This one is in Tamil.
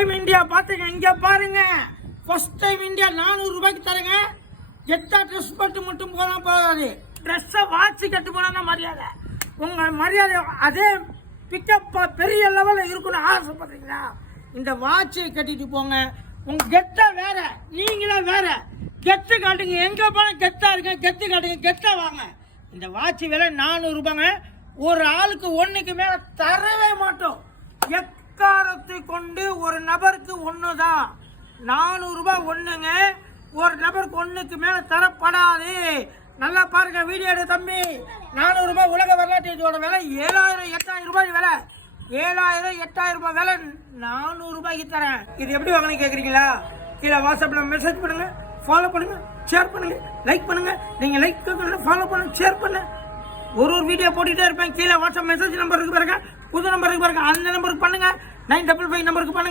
இந்தியா பாத்துங்க, இங்க பாருங்க. ஃபர்ஸ்ட் டைம் இந்தியா 400 ரூபாய்க்கு தரங்க. எத்தா ட்ரெஸ் பட்டு மட்டும் போனா போகாது, ட்ரெஸ்ஸை வாட்சி கட்டு போனா தான் மரியாதை. உங்க மரியாதை அதே பிக்கப் பெரிய லெவலில் இருக்குன்னு ஆசைப்படுறீங்களா? இந்த வாட்சை கட்டிட்டு போங்க. உங்க கெத்தா வேற, நீங்களே வேற. கெத்து காட்டுங்க, எங்க போனா கெத்தா இருக்க, கெத்து காட்டுங்க, கெத்தா வாங்க. இந்த வாட்சி விலை 400 ரூபாங்க. ஒரு ஆளுக்கு ஒண்ணுக்கு மேல தரவே மாட்டோம். எக்காரத்தை கொண்டு ஒரு நபருக்கு ஒன்று தான். 400 ரூபாய் ஒண்ணுங்க. ஒரு நபருக்கு ஒண்ணுக்கு மேல தரப்படாது. நல்லா பாருங்க, வீடியோ எடு தம்பி. 400 ரூபாய் உலக வரலாற்றோட விலை 7000 8000 ரூபாய் விலை. 7000 8000 ரூபாய் விலை 400 ரூபாய்க்கு தரேன். இது எப்படி வாங்கணும் கேக்குறீங்களா? கீழே வாட்ஸ்அப்ல மெசேஜ் பண்ணுங்க, ஃபாலோ பண்ணுங்க, ஷேர் பண்ணுங்க, லைக் பண்ணுங்க. நீங்க லைக் பண்ணுங்க, ஃபாலோ பண்ணுங்க, ஷேர் பண்ணுங்க. ஒரு வீடியோ போட்டுட்டே இருப்பேன். கீழே வாட்ஸ்அப் மெசேஜ் நம்பர் இருக்கு பாருங்க, புது நம்பர் இருக்கு பாருங்க, அந்த நம்பருக்கு பண்ணுங்க. 955 நம்பருக்கு பண்ணுங்க.